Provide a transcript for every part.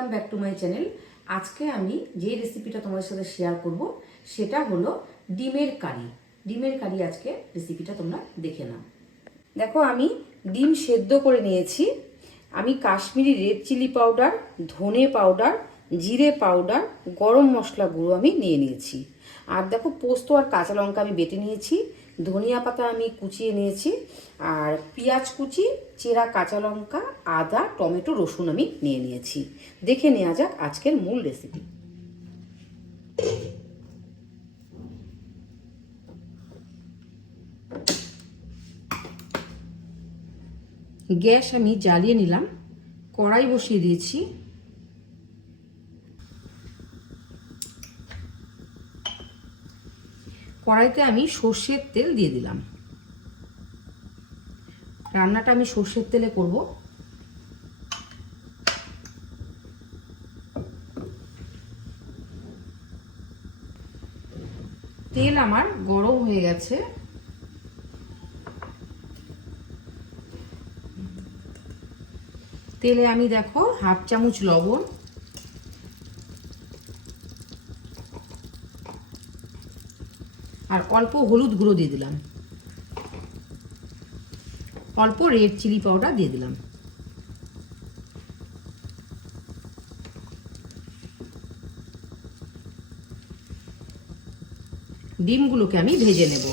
Welcome back to my channel. আজকে আমি যে রেসিপিটা তোমাদের সাথে শেয়ার করব সেটা হলো ডিমের কারি। ডিমের কারি আজকে রেসিপিটা তোমরা দেখে নাও। দেখো আমি ডিম সেদ্ধ করে নিয়েছি। আমি কাশ্মীরি রেড চিলি পাউডার, ধনে পাউডার, জিরে পাউডার, গরম মশলা গুঁড়ো আমি নিয়ে নিয়েছি। আর দেখো পোস্ত আর কাঁচা লঙ্কা আমি বেটে নিয়েছি, ধনিয়া পাতা আমি কুচিয়ে নিয়েছি, আর পেঁয়াজ কুচি, চেরা কাঁচা লঙ্কা, আদা, টমেটো, রসুন আমি নিয়ে নিয়েছি। দেখে নেওয়া যাক আজকের মূল রেসিপি। গ্যাস আমি জ্বালিয়ে নিলাম, কড়াই বসিয়ে দিয়েছি। কড়াইতে আমি সর্ষের তেল দিয়ে দিলাম। রান্নাটা আমি সর্ষের তেলে করব। তেল আমার গরম হয়ে গেছে। তেলে আমি দেখো হাফ চামচ লবণ, আর অল্প হলুদ গুঁড়ো দিয়ে দিলাম, অল্প রেড চিলি পাউডার দিয়ে দিলাম। ডিমগুলোকে আমি ভেজে নেব।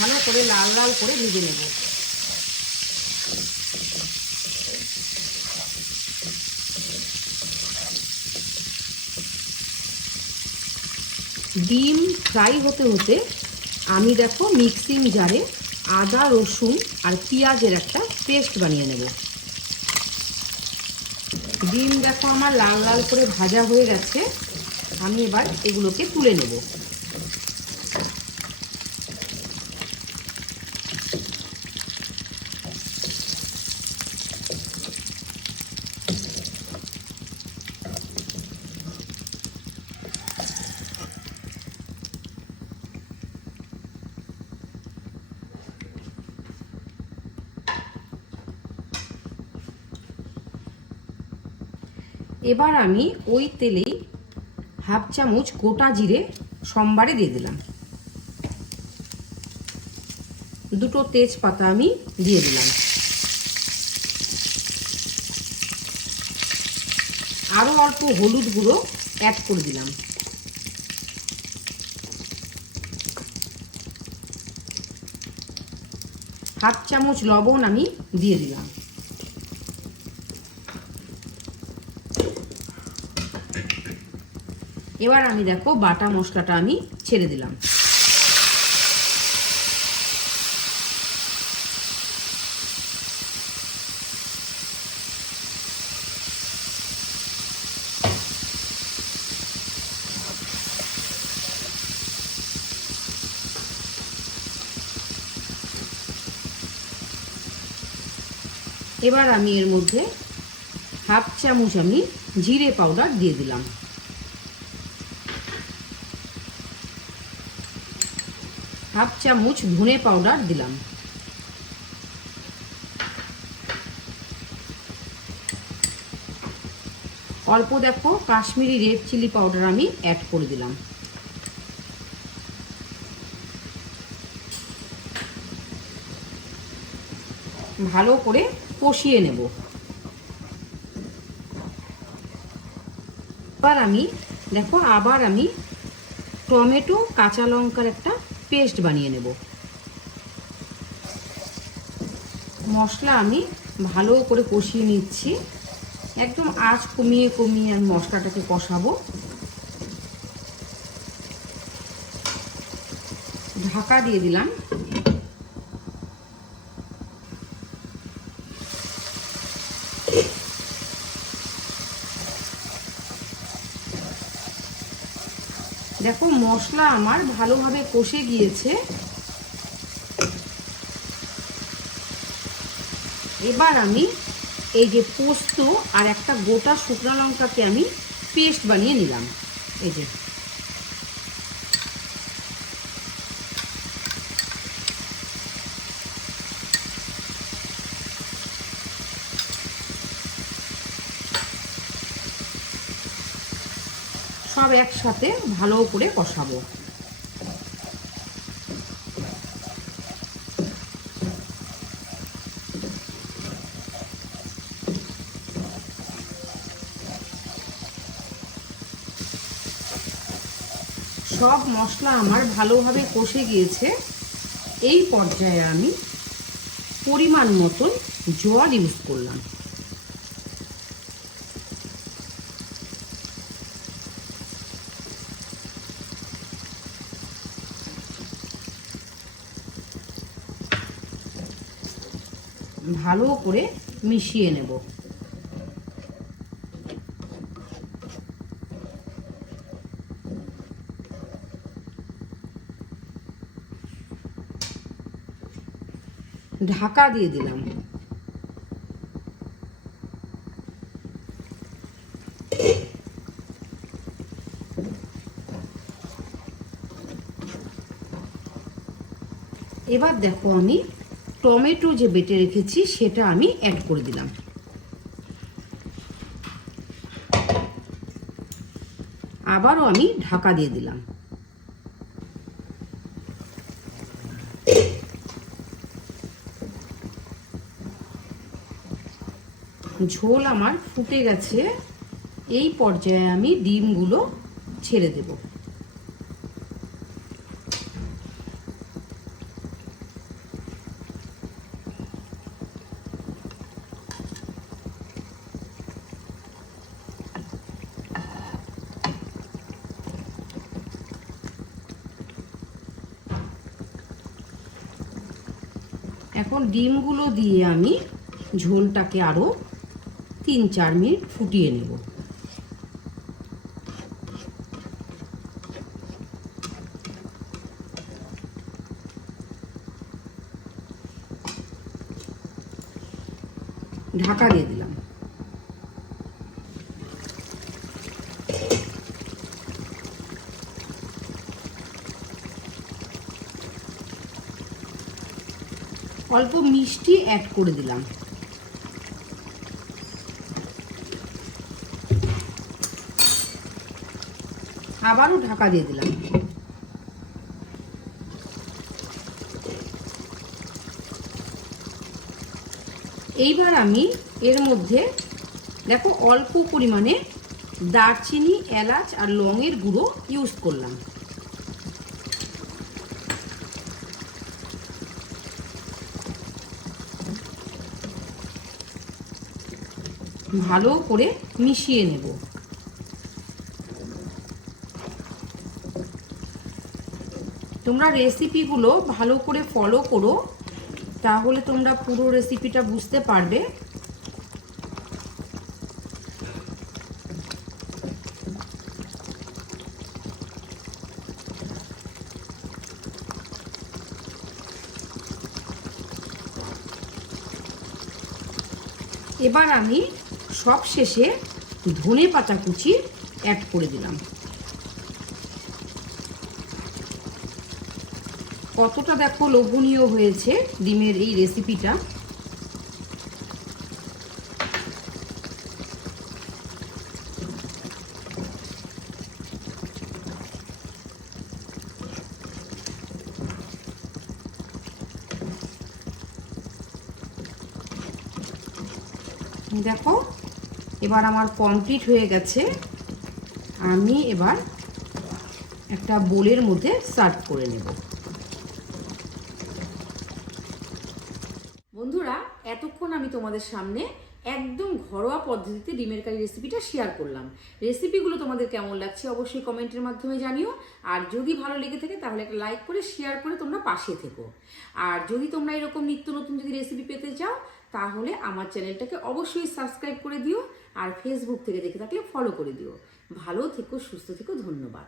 ভালো করে লাল লাল করে ভেজে নেব। ডিম ফ্রাই হতে হতে আমি দেখো মিক্সিং জারে আদা, রসুন আর পেঁয়াজের একটা পেস্ট বানিয়ে নেব। ডিম দেখো আমার লাল লাল করে ভাজা হয়ে গেছে। আমি এবার এগুলোকে তুলে নেব। এবার আমি ওই তেলেই হাফ চামচ গোটা জিরে সম্বারে দিয়ে দিলাম। দুটো তেজপাতা আমি দিয়ে দিলাম। আরো অল্প হলুদ গুঁড়ো অ্যাড করে দিলাম। হাফ চামচ লবণ আমি দিয়ে দিলাম। এবার আমি দেখো বাটা মশলাটা আমি ছেড়ে দিলাম। এবার আমি এর মধ্যে হাফ চামচ আমি জিরে পাউডার দিয়ে দিলাম। হাফ চামচ ধনে পাউডার দিলাম। অল্প দেখো কাশ্মীরি রেড চিলি পাউডার আমি অ্যাড করে দিলাম। ভালো করে কষিয়ে নেব। এবার আমি দেখো আবার আমি টমেটো, কাঁচা লঙ্কার একটা পেস্ট বানিয়ে নেব। মশলা আমি ভালো করে কষিয়ে নিচ্ছি। একদম আঁচ কমিয়ে কমিয়ে আমি মশলাটাকে কষাবো। ঢাকা দিয়ে দিলাম। দেখো মশলা আমার ভালোভাবে কষে গিয়েছে। এবার আমি এই যে পোস্ত আর একটা গোটা শুকনো লঙ্কাকে আমি পেস্ট বানিয়ে নিলাম। এই যে সব একসাথে ভালো করে কষাবো। সব মশলা আমার ভালোভাবে কষে গিয়েছে। এই পর্যায়ে আমি পরিমাণ মতন জল ইউজ করলাম। ভালো করে মিশিয়ে নেব। ঢাকা দিয়ে দিলাম। এবার দেখো আমি টমেটো যে বেটে রেখেছি সেটা আমি অ্যাড করে দিলাম। আবারও আমি ঢাকা দিয়ে দিলাম। ঝোল আমার ফুটে গেছে। এই পর্যায়ে আমি ডিমগুলো ছেড়ে দেব। এখন ডিমগুলো দিয়ে আমি ঝোলটাকে আরো 3-4 মিনিট ফুটিয়ে নেব। ঢাকা দিয়ে দিলাম। অল্প মিষ্টি অ্যাড করে দিলাম। আবারও ঢাকা দিয়ে দিলাম। এইবার আমি এর মধ্যে দেখো অল্প পরিমাণে দারচিনি, এলাচ আর লংয়ের গুঁড়ো ইউজ করলাম। ভালো করে মিশিয়ে নেব। তোমরা রেসিপিগুলো ভালো করে ফলো করো, তাহলে তোমরা পুরো রেসিপিটা বুঝতে পারবে। এবার আমি সব শেষে ধনেপাতা কুচি অ্যাড করে দিলাম। কতটা দেখো লোভনীয় হয়েছে ডিমের এই রেসিপিটা। দেখো এবার আমার কমপ্লিট হয়ে গেছে। আমি এবার একটা বোলের মধ্যে সার্ভ করে নেব। বন্ধুরা, এতক্ষণ আমি তোমাদের সামনে একদম ঘরোয়া পদ্ধতিতে ডিমের কারি রেসিপিটা শেয়ার করলাম। রেসিপিগুলো তোমাদের কেমন লাগছে অবশ্যই কমেন্টের মাধ্যমে জানিও। আর যদি ভালো লেগে থাকে তাহলে একটা লাইক করে শেয়ার করে তোমরা পাশে থেকো। আর যদি তোমরা এরকম নিত্য নতুন যদি রেসিপি পেতে চাও তাহলে আমার চ্যানেলটাকে অবশ্যই সাবস্ক্রাইব করে দিও। আর ফেসবুক থেকে দেখে থাকলে ফলো করে দিও। ভালো থেকো, সুস্থ থেকো, ধন্যবাদ।